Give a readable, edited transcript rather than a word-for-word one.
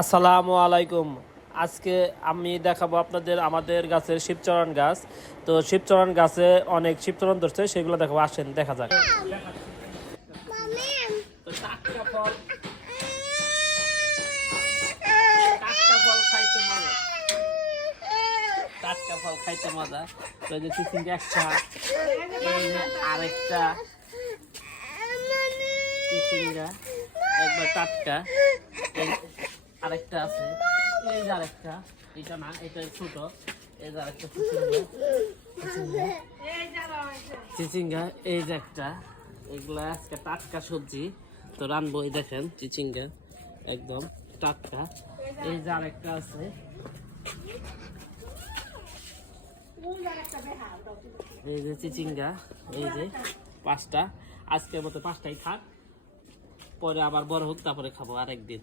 আসসালামু আলাইকুম। আজকে আমি দেখাবো আপনাদের আমাদের গাছের শিবচরণ গাছ। তো শিবচরণ গাছে অনেক শিবচরণ ধরছে, সেগুলো দেখাবো, আসেন দেখা যাক। তো টাটকা ফল খাইতে মজা। তো এই যে চিচিঙ্গা একটা, এই যে আরেকটা চিচিঙ্গা একবার টাটকা, আরেকটা আছে, এই যে আরেকটা, এটা না, এটা ছোট, এই যে আরেকটা চিচিঙ্গা, এই যে একটা। এগুলা আজকে টাটকা সবজি, তো রানবো। এই দেখেন চিচিঙ্গা একদম টাটকা। এই যে আরেকটা আছে, এই যে চিচিঙ্গা, এই যে পাঁচটা। আজকের মতো পাঁচটাই থাক, পরে আবার বড় হোক, তারপরে খাবো আরেকদিন।